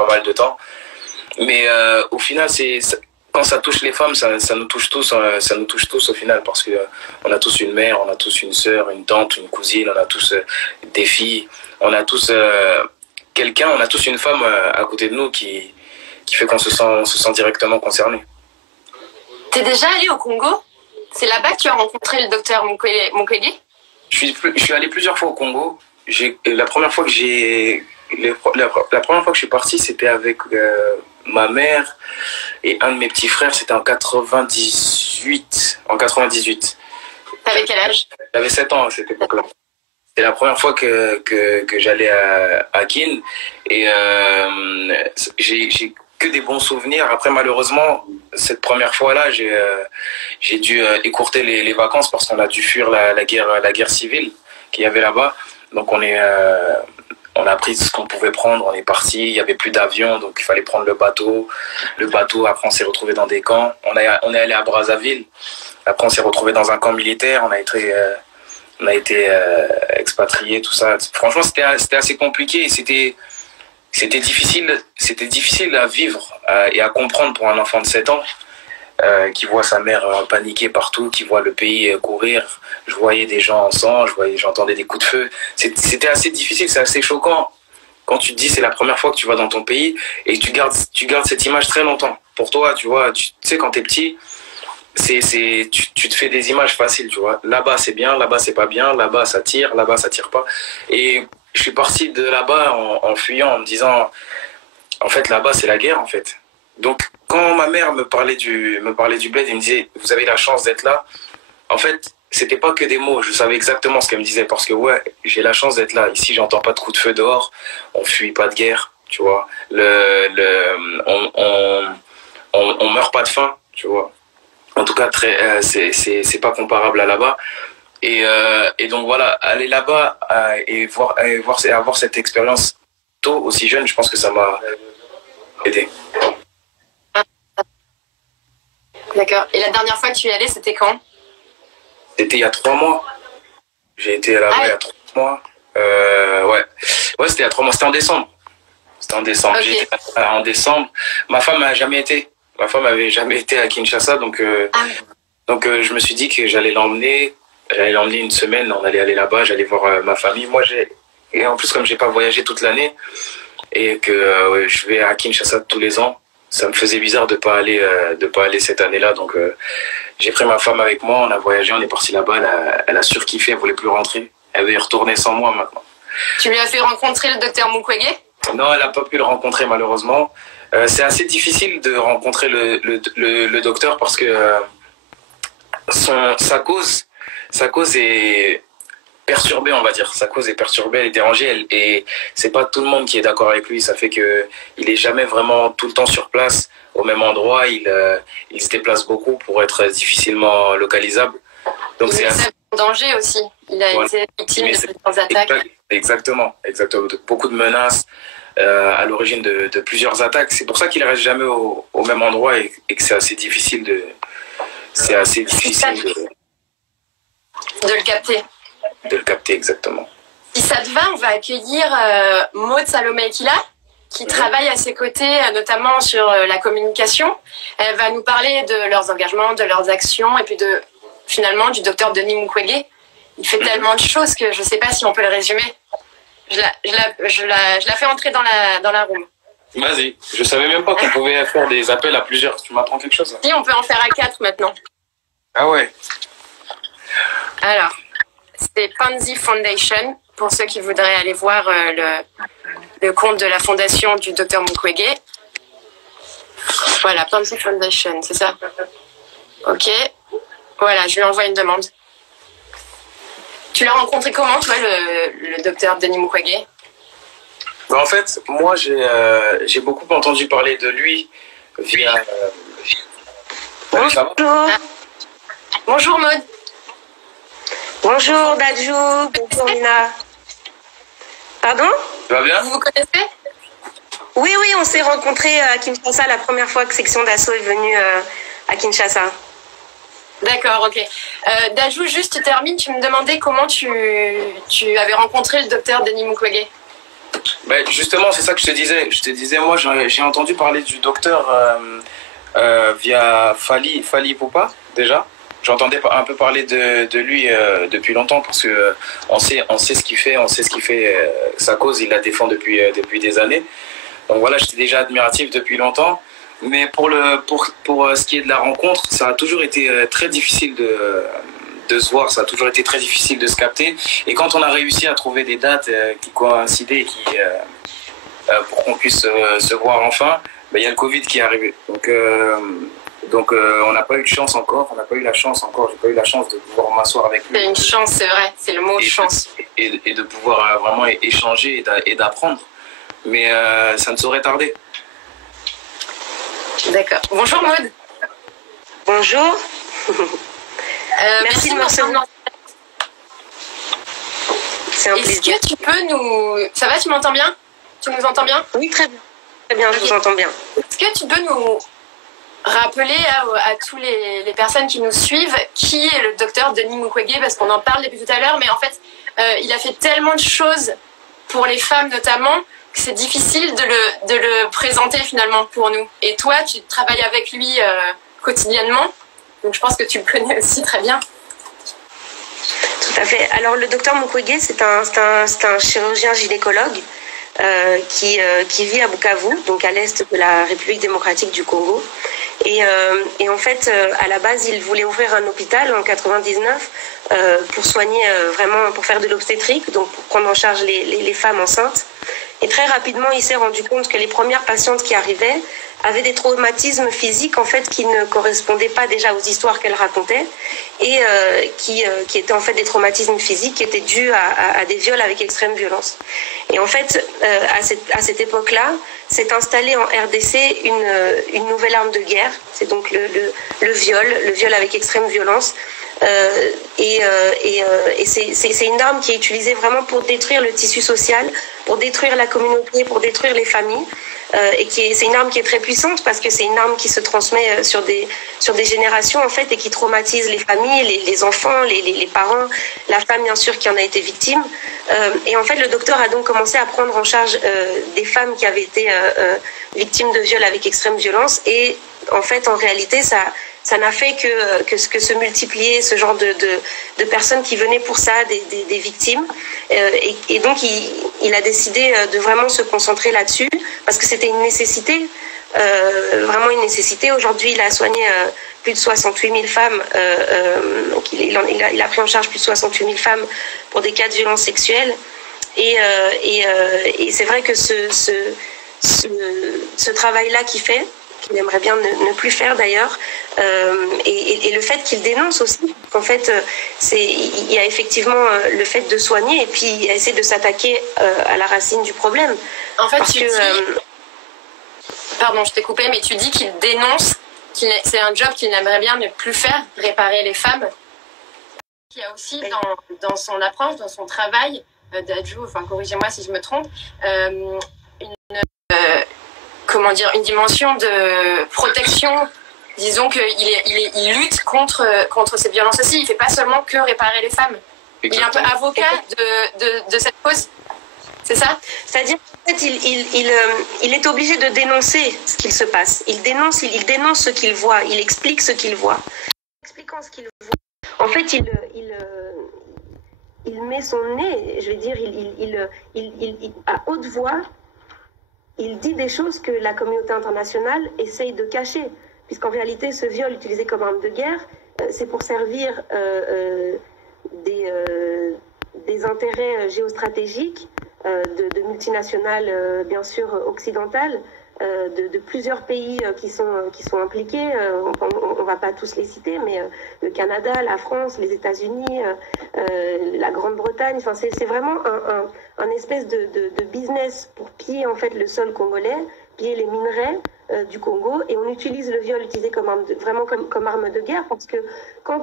pas mal de temps. Mais au final, quand ça touche les femmes, ça nous touche tous, ça nous touche tous au final, parce que on a tous une mère, on a tous une sœur, une tante, une cousine, on a tous des filles, on a tous quelqu'un, on a tous une femme à côté de nous qui fait qu'on on se sent directement concerné. T'es déjà allé au Congo? C'est là-bas que tu as rencontré le docteur Mukwege? Je suis allé plusieurs fois au Congo. La première fois que je suis parti, c'était avec ma mère et un de mes petits frères. C'était en 98. T'avais quel âge? J'avais 7 ans à cette époque-là. C'était la première fois que j'allais à Kin. Et j'ai que des bons souvenirs. Après, malheureusement, cette première fois-là, j'ai dû écourter les vacances parce qu'on a dû fuir la guerre civile qu'il y avait là-bas. Donc on a pris ce qu'on pouvait prendre, on est parti, il y avait plus d'avion, donc il fallait prendre le bateau. Le bateau, après on s'est retrouvé dans des camps. On est allé à Brazzaville. Après on s'est retrouvé dans un camp militaire. On a été expatriés, tout ça. Franchement, c'était assez compliqué. C'était difficile à vivre et à comprendre pour un enfant de 7 ans qui voit sa mère paniquer partout, qui voit le pays courir. Je voyais des gens en sang, j'entendais des coups de feu. C'était assez difficile, c'est assez choquant quand tu te dis c'est la première fois que tu vas dans ton pays et tu gardes cette image très longtemps. Pour toi, tu vois, tu sais quand t'es petit, tu te fais des images faciles, tu vois. Là-bas c'est bien, là-bas c'est pas bien, là-bas ça tire pas. Et je suis parti de là-bas en fuyant, en me disant, en fait, là-bas, c'est la guerre, en fait. Donc, quand ma mère me parlait du bled et me disait, vous avez la chance d'être là, en fait, c'était pas que des mots. Je savais exactement ce qu'elle me disait parce que, ouais, j'ai la chance d'être là. Ici, j'entends pas de coups de feu dehors. On fuit pas de guerre, tu vois. On meurt pas de faim, tu vois. En tout cas, c'est pas comparable à là-bas. Et donc voilà, aller là-bas et avoir cette expérience tôt, aussi jeune, je pense que ça m'a aidé. D'accord. Et la dernière fois que tu y allais, c'était quand? C'était il y a 3 mois. J'ai été là-bas il y a 3 mois. Ouais, c'était il y a 3 mois. C'était en décembre. Okay. J'ai été là en décembre. Ma femme n'a jamais été. Ma femme avait jamais été à Kinshasa, donc je me suis dit que j'allais l'emmener. J'allais l'emmener une semaine, on allait aller là-bas, j'allais voir ma famille. Et en plus, comme j'ai pas voyagé toute l'année et que je vais à Kinshasa tous les ans, ça me faisait bizarre de pas aller cette année-là. Donc j'ai pris ma femme avec moi, on a voyagé, on est parti là-bas. Elle a surkiffé, elle voulait plus rentrer. Elle veut y retourner sans moi maintenant. Tu lui as fait rencontrer le docteur Mukwege? Non, elle a pas pu le rencontrer malheureusement. C'est assez difficile de rencontrer le docteur parce que sa cause est perturbée, on va dire. Sa cause est perturbée, elle est dérangée, et c'est pas tout le monde qui est d'accord avec lui. Ça fait que il est jamais vraiment tout le temps sur place, au même endroit. Il se déplace beaucoup pour être difficilement localisable. Donc c'est en danger aussi. Il a été victime de plusieurs attaques. Exactement. Beaucoup de menaces à l'origine de plusieurs attaques. C'est pour ça qu'il reste jamais au même endroit et que c'est assez difficile de le capter. De le capter, exactement. Si ça te va, on va accueillir Maud Salomé-Kila, qui travaille à ses côtés, notamment sur la communication. Elle va nous parler de leurs engagements, de leurs actions, et puis finalement du docteur Denis Mukwege. Il fait tellement de choses que je ne sais pas si on peut le résumer. Je la fais entrer dans la room. Vas-y. Je savais même pas qu'on pouvait faire des appels à plusieurs. Tu m'apprends quelque chose là? Si, on peut en faire à 4 maintenant. Ah ouais. Alors, c'est Panzi Foundation, pour ceux qui voudraient aller voir le compte de la fondation du Dr Mukwege. Voilà, Panzi Foundation, c'est ça? Ok. Voilà, je lui envoie une demande. Tu l'as rencontré comment, toi, le docteur Denis Mukwege? En fait, moi, j'ai beaucoup entendu parler de lui via... Bonjour. Bonjour, Maud. Bonjour, Dadjou. Bonjour, Nina. Pardon? Tu vas bien? Vous vous connaissez? Oui, on s'est rencontrés à Kinshasa la première fois que Section d'Assaut est venue à Kinshasa. D'accord, ok. Dadjou, juste tu termines, tu me demandais comment tu avais rencontré le docteur Denis Mukwege. Ben, justement, c'est ça que je te disais. Je te disais, moi, j'ai entendu parler du docteur via Fally Ipupa, déjà. J'entendais un peu parler de lui depuis longtemps parce que on sait ce qu'il fait, sa cause, il la défend depuis des années. Donc voilà, j'étais déjà admiratif depuis longtemps. Mais pour ce qui est de la rencontre, ça a toujours été très difficile de se voir, ça a toujours été très difficile de se capter. Et quand on a réussi à trouver des dates qui coïncidaient, pour qu'on puisse se voir enfin, ben, il y a le Covid qui est arrivé. Donc on n'a pas eu de chance encore, on n'a pas eu la chance encore, j'ai pas eu la chance de pouvoir m'asseoir avec lui. C'est une chance, c'est vrai, c'est le mot chance. Et de pouvoir vraiment échanger et d'apprendre. Mais ça ne saurait tarder. D'accord. Bonjour Maud. Bonjour. Merci de me recevoir. C'est un plaisir. Est-ce que tu peux nous... Ça va, tu m'entends bien? Tu nous entends bien? Oui, très bien. Très bien, je vous entends bien. Est-ce que tu peux nous rappeler à tous les personnes qui nous suivent qui est le docteur Denis Mukwege, parce qu'on en parle depuis tout à l'heure, mais en fait, il a fait tellement de choses pour les femmes notamment que c'est difficile de le présenter finalement pour nous. Et toi, tu travailles avec lui quotidiennement, donc je pense que tu le connais aussi très bien. Tout à fait. Alors le docteur Mukwege, c'est un chirurgien gynécologue qui vit à Bukavu, donc à l'est de la République démocratique du Congo. Et en fait, à la base, il voulait ouvrir un hôpital en 99 pour soigner vraiment, pour faire de l'obstétrique, donc pour prendre en charge les femmes enceintes. Et très rapidement, il s'est rendu compte que les premières patientes qui arrivaient avaient des traumatismes physiques en fait qui ne correspondaient pas déjà aux histoires qu'elles racontaient et qui étaient en fait des traumatismes physiques qui étaient dus à des viols avec extrême violence. Et en fait, à cette époque-là, s'est installée en RDC une nouvelle arme de guerre. C'est donc le viol avec extrême violence. Et c'est une arme qui est utilisée vraiment pour détruire le tissu social, pour détruire la communauté, pour détruire les familles. C'est une arme qui est très puissante parce que c'est une arme qui se transmet sur des générations en fait et qui traumatise les familles, les enfants, les parents, la femme bien sûr qui en a été victime. Et en fait le docteur a donc commencé à prendre en charge des femmes qui avaient été victimes de viols avec extrême violence et en fait en réalité ça n'a fait que se multiplier ce genre de personnes qui venaient pour ça, des victimes. Et donc, il a décidé de vraiment se concentrer là-dessus parce que c'était une nécessité, vraiment une nécessité. Aujourd'hui, il a soigné plus de 68 000 femmes. Donc, il a pris en charge plus de 68 000 femmes pour des cas de violences sexuelles. Et c'est vrai que ce travail-là qu'il fait, qu'il aimerait bien ne plus faire d'ailleurs, et le fait qu'il dénonce aussi, qu'en fait, il y a effectivement le fait de soigner et puis essayer de s'attaquer à la racine du problème. En fait, pardon, je t'ai coupé, mais tu dis qu'il dénonce, c'est un job qu'il aimerait bien ne plus faire, réparer les femmes. Il y a aussi dans son approche, dans son travail d'adjoint, enfin corrigez-moi si je me trompe, une dimension de protection. Disons qu'il lutte contre ces violences aussi. Il ne fait pas seulement que réparer les femmes. Exactement. Il est un peu avocat de cette cause. C'est ça? C'est-à-dire qu'en fait, il est obligé de dénoncer ce qu'il se passe. Il dénonce ce qu'il voit. Il explique ce qu'il voit. En expliquant ce qu'il voit, en fait, il met son nez, je vais dire, à haute voix, il dit des choses que la communauté internationale essaye de cacher, puisqu'en réalité, ce viol utilisé comme arme de guerre, c'est pour servir des intérêts géostratégiques de multinationales, bien sûr, occidentales, de plusieurs pays qui sont impliqués. On va pas tous les citer, mais le Canada, la France, les États-Unis, la Grande-Bretagne. Enfin, c'est vraiment un espèce de business pour piller en fait le sol congolais, piller les minerais du Congo, et on utilise le viol utilisé comme arme de guerre, parce que quand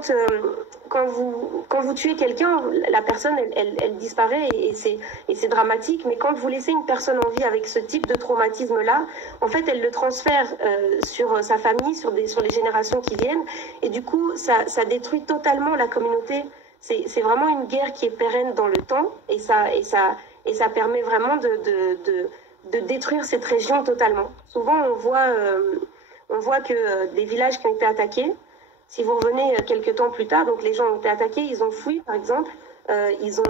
vous tuez quelqu'un, la personne elle disparaît et c'est dramatique, mais quand vous laissez une personne en vie avec ce type de traumatisme là, en fait elle le transfère sur sa famille, sur les générations qui viennent, et du coup ça détruit totalement la communauté. C'est vraiment une guerre qui est pérenne dans le temps, et et ça permet vraiment de détruire cette région totalement. Souvent, on voit que des villages qui ont été attaqués, si vous revenez quelques temps plus tard, donc les gens ont été attaqués, ils ont fui par exemple, ils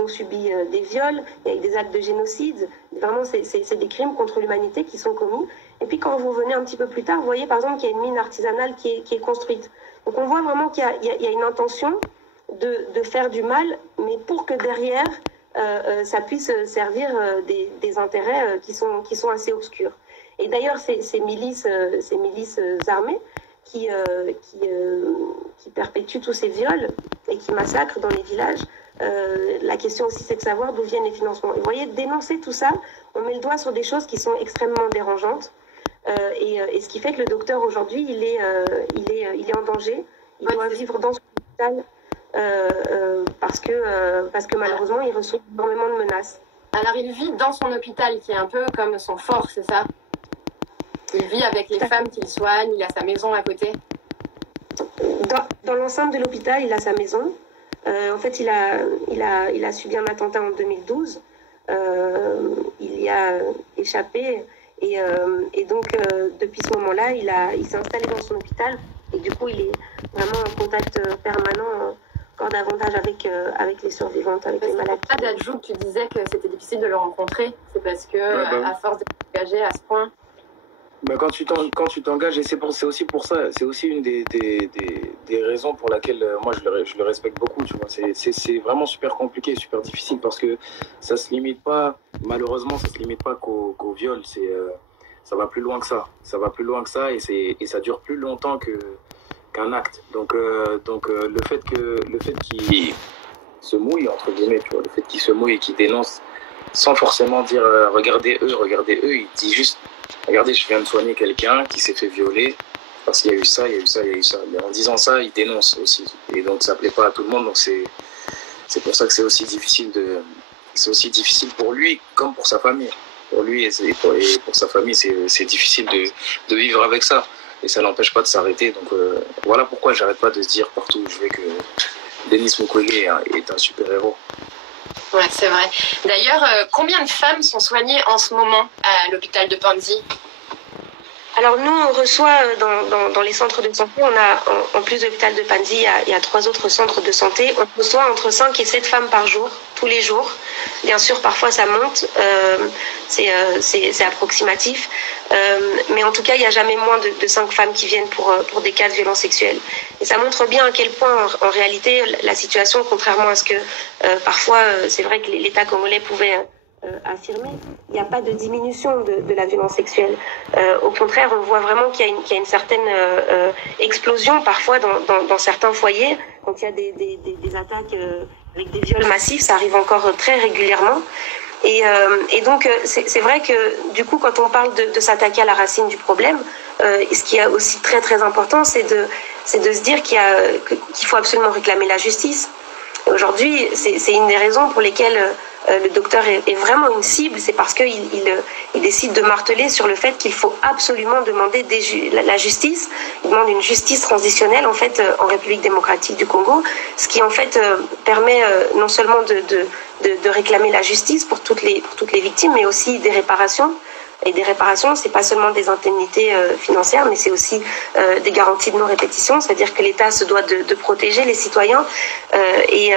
ont subi des viols, il y a eu des actes de génocide, vraiment c'est des crimes contre l'humanité qui sont commis. Et puis quand vous venez un petit peu plus tard, vous voyez par exemple qu'il y a une mine artisanale qui est construite. Donc on voit vraiment qu'il y a une intention de faire du mal, mais pour que derrière ça puisse servir des intérêts qui sont assez obscurs. Et d'ailleurs ces milices armées qui perpétuent tous ces viols et qui massacrent dans les villages, la question aussi c'est de savoir d'où viennent les financements. Et vous voyez, dénoncer tout ça, on met le doigt sur des choses qui sont extrêmement dérangeantes, et ce qui fait que le docteur aujourd'hui il est en danger, il doit vivre dans son hôpital parce que malheureusement il reçoit énormément de menaces. Alors il vit dans son hôpital qui est un peu comme son fort, c'est ça? Il vit avec les femmes qu'il soigne, il a sa maison à côté. Dans l'enceinte de l'hôpital, il a sa maison. En fait, il a subi un attentat en 2012. Il y a échappé. Et donc, depuis ce moment-là, il s'est installé dans son hôpital. Et du coup, il est vraiment en contact permanent, encore davantage avec les survivantes, avec les malades. C'est pour ça, Dadju, tu disais que c'était difficile de le rencontrer. C'est parce que, à force d'être engagé à ce point... Quand tu t'engages, et c'est aussi pour ça, c'est aussi une des raisons pour laquelle moi je le respecte beaucoup, tu vois. C'est vraiment super compliqué, super difficile, parce que ça se limite pas, malheureusement, ça se limite pas qu'au viol. Ça va plus loin que ça. Ça va plus loin que ça, et ça dure plus longtemps qu'un acte. Donc le fait qu'il se mouille, entre guillemets, tu vois, le fait qu'il se mouille et qu'il dénonce sans forcément dire regardez eux, il dit juste regardez, je viens de soigner quelqu'un qui s'est fait violer parce qu'il y a eu ça, il y a eu ça, il y a eu ça. Mais en disant ça, il dénonce aussi. Et donc ça plaît pas à tout le monde. Donc c'est pour ça que c'est aussi difficile pour lui comme pour sa famille. Pour lui et pour sa famille, c'est difficile de vivre avec ça. Et ça n'empêche pas de s'arrêter. Donc voilà pourquoi j'arrête pas de se dire partout où je vais que Denis Mukwege est un super-héros. Ouais, c'est vrai. D'ailleurs, combien de femmes sont soignées en ce moment à l'hôpital de Panzi? Alors nous, on reçoit dans les centres de santé, on a en plus de l'hôpital de Panzi, il y a 3 autres centres de santé. On reçoit entre 5 et 7 femmes par jour, tous les jours. Bien sûr, parfois ça monte, c'est approximatif. Mais en tout cas, il n'y a jamais moins de 5 femmes qui viennent pour des cas de violences sexuelles. Et ça montre bien à quel point, en réalité, la situation, contrairement à ce que parfois, c'est vrai que l'État congolais pouvait affirmer, il n'y a pas de diminution de la violence sexuelle. Au contraire, on voit vraiment qu'il y a une certaine explosion parfois dans certains foyers. Quand il y a des attaques avec des viols massifs, ça arrive encore très régulièrement. Et donc, c'est vrai que du coup, quand on parle de s'attaquer à la racine du problème, ce qui est aussi très très important, c'est de se dire qu'il faut absolument réclamer la justice. Aujourd'hui, c'est une des raisons pour lesquelles le docteur est vraiment une cible, c'est parce qu'il décide de marteler sur le fait qu'il faut absolument demander la justice. Il demande une justice transitionnelle en fait en République démocratique du Congo, ce qui en fait permet non seulement de réclamer la justice pour toutes les victimes, mais aussi des réparations. Et des réparations, c'est pas seulement des indemnités financières, mais c'est aussi des garanties de non-répétition, c'est-à-dire que l'État se doit de protéger les citoyens et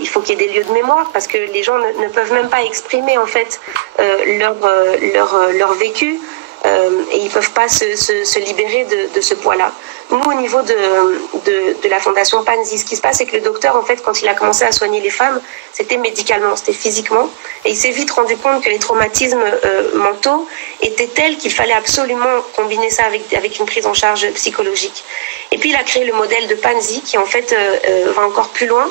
il faut qu'il y ait des lieux de mémoire parce que les gens ne peuvent même pas exprimer en fait leur vécu et ils peuvent pas se libérer de ce poids-là. Nous, au niveau de la Fondation Panzi, ce qui se passe, c'est que le docteur, en fait, quand il a commencé à soigner les femmes, c'était médicalement, c'était physiquement. Et il s'est vite rendu compte que les traumatismes mentaux étaient tels qu'il fallait absolument combiner ça avec une prise en charge psychologique. Et puis, il a créé le modèle de Panzi qui, en fait, va encore plus loin.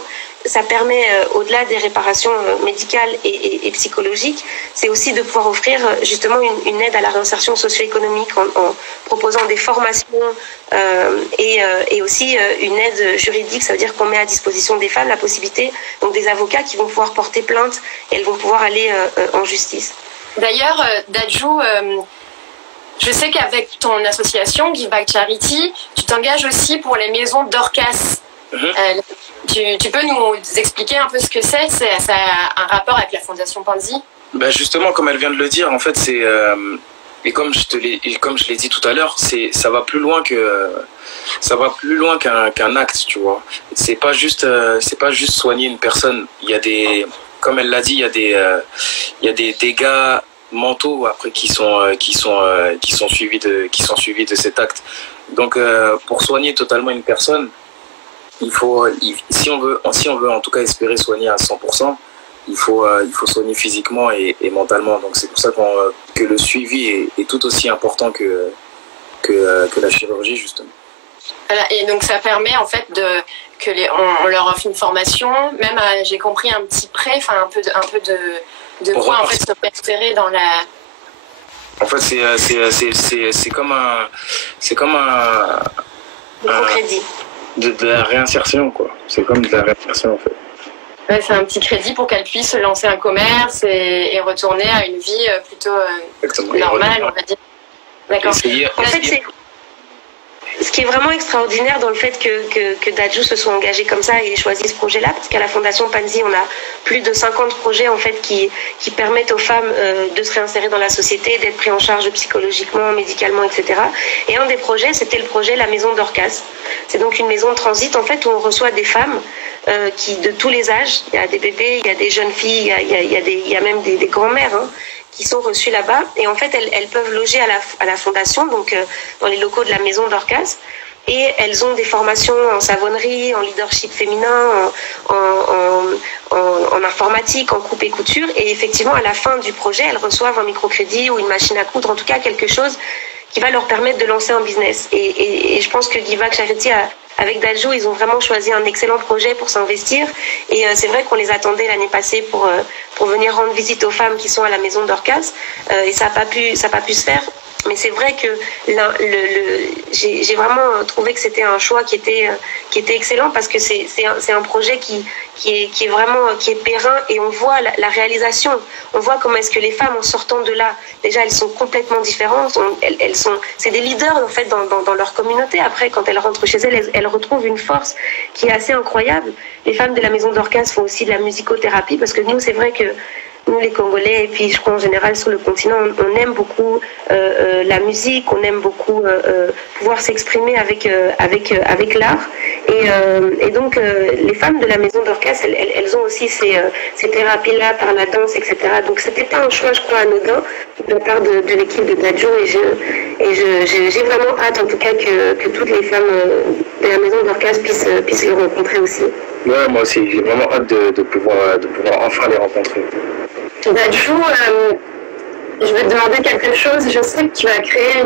Ça permet, au-delà des réparations médicales et psychologiques, c'est aussi de pouvoir offrir justement une aide à la réinsertion socio-économique en proposant des formations et aussi une aide juridique. Ça veut dire qu'on met à disposition des femmes la possibilité, donc des avocats qui vont pouvoir porter plainte et elles vont pouvoir aller en justice. D'ailleurs, Dadju, je sais qu'avec ton association Give Back Charity, tu t'engages aussi pour les maisons Dorcas. Tu peux nous expliquer un peu ce que c'est? Ça a un rapport avec la Fondation Panzi? Ben justement, comme elle vient de le dire, en fait, c'est et comme je l'ai dit tout à l'heure, ça va plus loin qu'un acte, tu vois. C'est pas juste soigner une personne. Il y a des, comme elle l'a dit, il y a des dégâts mentaux après qui sont suivis de cet acte. Donc pour soigner totalement une personne, si on veut en tout cas espérer soigner à 100%, il faut soigner physiquement et mentalement. Donc c'est pour ça que le suivi est tout aussi important que la chirurgie, justement. Voilà, et donc ça permet en fait on leur offre une formation, même j'ai compris un petit prêt, enfin un peu de quoi en fait se référer dans la. En fait c'est comme un microcrédit. De la réinsertion, quoi. C'est comme de la réinsertion en fait. Ouais, c'est un petit crédit pour qu'elle puisse lancer un commerce et retourner à une vie plutôt normale, on va dire. D'accord. En fait, ce qui est vraiment extraordinaire dans le fait que Dadju se soit engagé comme ça et ait choisi ce projet-là, parce qu'à la Fondation Panzi, on a plus de 50 projets en fait qui permettent aux femmes de se réinsérer dans la société, d'être pris en charge psychologiquement, médicalement, etc. Et un des projets, c'était le projet La Maison Dorcas. C'est donc une maison de transit en fait où on reçoit des femmes qui de tous les âges. Il y a des bébés, il y a des jeunes filles, il y a même des grands-mères. Qui sont reçues là-bas et en fait elles peuvent loger à la fondation, donc dans les locaux de la maison Dorcas, et elles ont des formations en savonnerie, en leadership féminin, en informatique, en coupe et couture, et effectivement à la fin du projet elles reçoivent un microcrédit ou une machine à coudre, en tout cas quelque chose qui va leur permettre de lancer un business. Et je pense que Givak Charity avec Dadju, ils ont vraiment choisi un excellent projet pour s'investir. Et c'est vrai qu'on les attendait l'année passée pour venir rendre visite aux femmes qui sont à la maison Dorcas. Et ça n'a pas pu se faire. Mais c'est vrai que j'ai vraiment trouvé que c'était un choix qui était excellent, parce que c'est un projet qui est périn, et on voit la réalisation. On voit comment est-ce que les femmes, en sortant de là, déjà elles sont complètement différentes. C'est des leaders en fait dans leur communauté. Après, quand elles rentrent chez elles retrouvent une force qui est assez incroyable. Les femmes de la maison Dorcas font aussi de la musicothérapie, parce que nous, c'est vrai que nous les Congolais, et puis je crois en général sur le continent, on aime beaucoup la musique, on aime beaucoup pouvoir s'exprimer avec l'art. Et donc les femmes de la maison Dorcas, elles ont aussi ces thérapies-là par la danse, etc. Donc c'était pas un choix, je crois, anodin de la part de l'équipe de Dadju, et j'ai vraiment hâte en tout cas que toutes les femmes de la maison Dorcas puissent le rencontrer aussi. Ouais, moi aussi, j'ai vraiment hâte de pouvoir enfin les rencontrer. Dadju, je vais te demander quelque chose. Je sais que tu as créé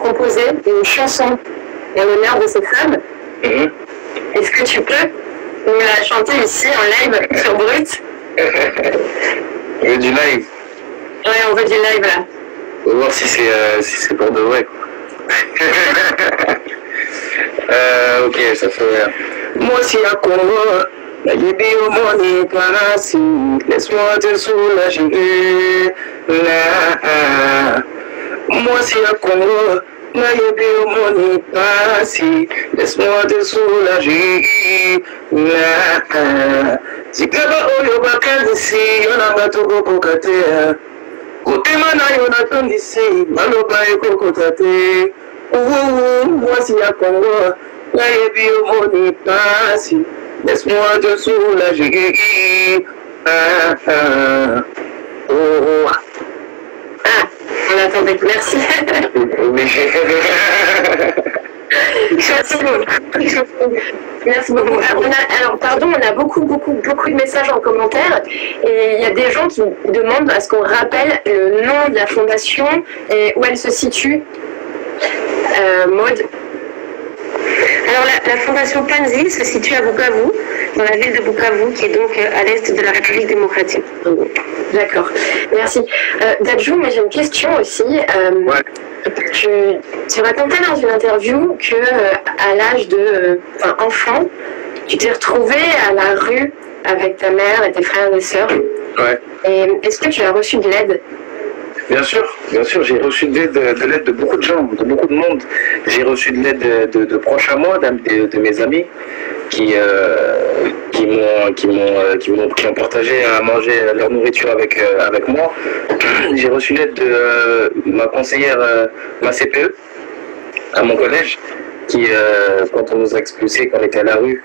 composé une chanson en l'honneur de ces femmes. Mm-hmm. Est-ce que tu peux nous la chanter ici en live sur Brut? On veut du live? Ouais, on veut du live là. On va voir si c'est pour de vrai. Ok, ça fait rien. Moi, si à Congo, Nayebi omoni parasi, laisse-moi te soulager. Moi, si à Congo, Nayebi omoni parasi, laisse-moi te soulager. Sikaba oyo bakandisi, yonanga tokokota te. Kotema na yo natondisi, maloba ekokota te. Moi, si à Congo, Nayebi omoni parasi, laisse-moi te soulager. On attendait. Merci. Merci beaucoup. Alors, pardon, on a beaucoup de messages en commentaire, et il y a des gens qui demandent à ce qu'on rappelle le nom de la fondation et où elle se situe. Maud. Alors la fondation Panzi se situe à Bukavu, dans la ville de Bukavu, qui est donc à l'est de la République démocratique. D'accord, merci. Dadju, mais j'ai une question aussi. Tu racontais dans une interview que à l'âge de enfant, tu t'es retrouvé à la rue avec ta mère et tes frères et sœurs. Ouais. Et est-ce que tu as reçu de l'aide? Bien sûr, j'ai reçu de l'aide de beaucoup de gens, de beaucoup de monde. J'ai reçu de l'aide de proches à moi, de mes amis. qui ont partagé à manger leur nourriture avec moi. J'ai reçu l'aide de ma conseillère, ma CPE, à mon collège, qui, quand on nous a expulsés, quand on était à la rue,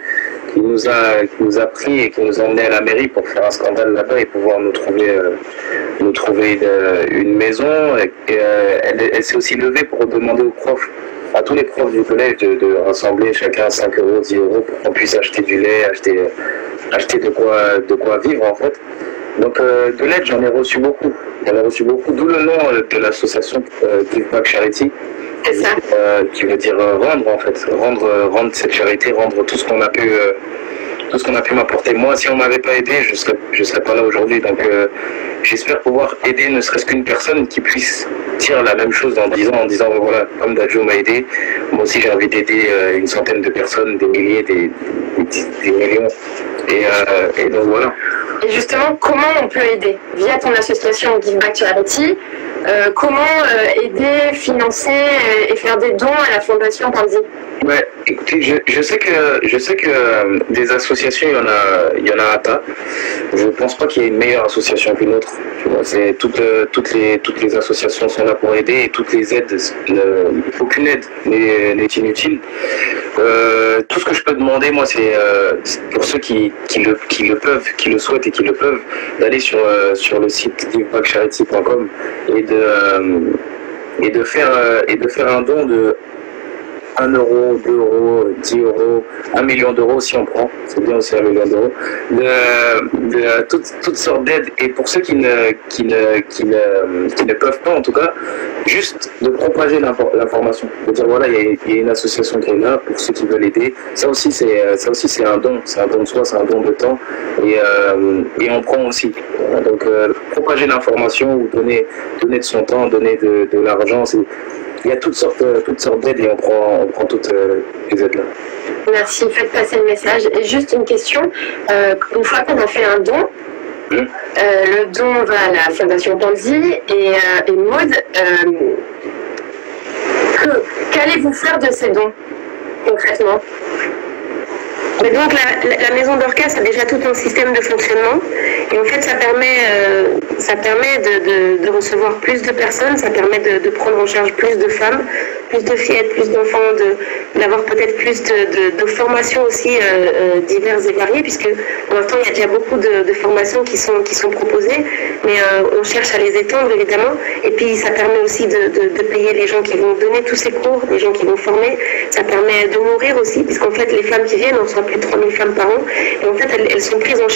qui nous a pris et qui nous a emmenés à la mairie pour faire un scandale là-bas et pouvoir nous trouver une maison. Elle s'est aussi levée pour demander aux profs, à tous les profs du collège, de rassembler chacun 5 euros, 10 euros pour qu'on puisse acheter du lait, acheter de quoi vivre en fait. Donc de l'aide, j'en ai reçu beaucoup. D'où le nom de l'association Give Back Charity. C'est ça. Qui veut dire rendre en fait, rendre cette charité, rendre tout ce qu'on a pu m'apporter. Moi, si on m'avait pas aidé, je serais pas là aujourd'hui. Donc j'espère pouvoir aider ne serait-ce qu'une personne qui puisse dire la même chose dans 10 ans, en disant voilà, comme Dadjo m'a aidé, moi aussi j'ai envie d'aider une centaine de personnes, des milliers, des millions. Et donc voilà. Et justement, comment on peut aider via ton association Give Back Charity? Comment aider, financer et faire des dons à la Fondation Panzi? Ouais, écoutez, je sais que des associations, il y en a un tas. Je pense pas qu'il y ait une meilleure association qu'une autre. Tu vois, c'est toutes les associations sont là pour aider et toutes les aides, aucune aide n'est inutile. Tout ce que je peux demander, moi, c'est pour ceux qui le peuvent, qui le souhaitent et qui le peuvent, d'aller sur le site givebackcharity.com et de faire un don de 1 euro, 2 euros, 10 euros, 1 million d'euros si on prend, c'est bien aussi 1 million d'euros, de toutes sortes d'aides. Et pour ceux qui ne peuvent pas, en tout cas, juste de propager l'information, de dire voilà, il y a une association qui est là pour ceux qui veulent aider. Ça aussi c'est un don de soi, c'est un don de temps et on prend aussi. Donc propager l'information ou donner de son temps, donner de l'argent, il y a toutes sortes d'aides et on prend toutes les aides là. Merci, faites passer le message. Et juste une question, une fois qu'on a fait un don, le don va à la Fondation Panzi et Maud, qu'allez-vous faire de ces dons concrètement? Mais donc la maison d'Orcas a déjà tout un système de fonctionnement et en fait ça permet de recevoir plus de personnes, ça permet de prendre en charge plus de femmes, plus de fillettes, plus d'enfants, d'avoir peut-être plus de formations aussi diverses et variées, puisque pour l'instant il y a déjà beaucoup de formations qui sont proposées, mais on cherche à les étendre évidemment, et puis ça permet aussi de payer les gens qui vont donner tous ces cours, les gens qui vont former, ça permet de nourrir aussi, puisqu'en fait les femmes qui viennent, on reçoit plus de 3000 femmes par an, et en fait elles sont prises en charge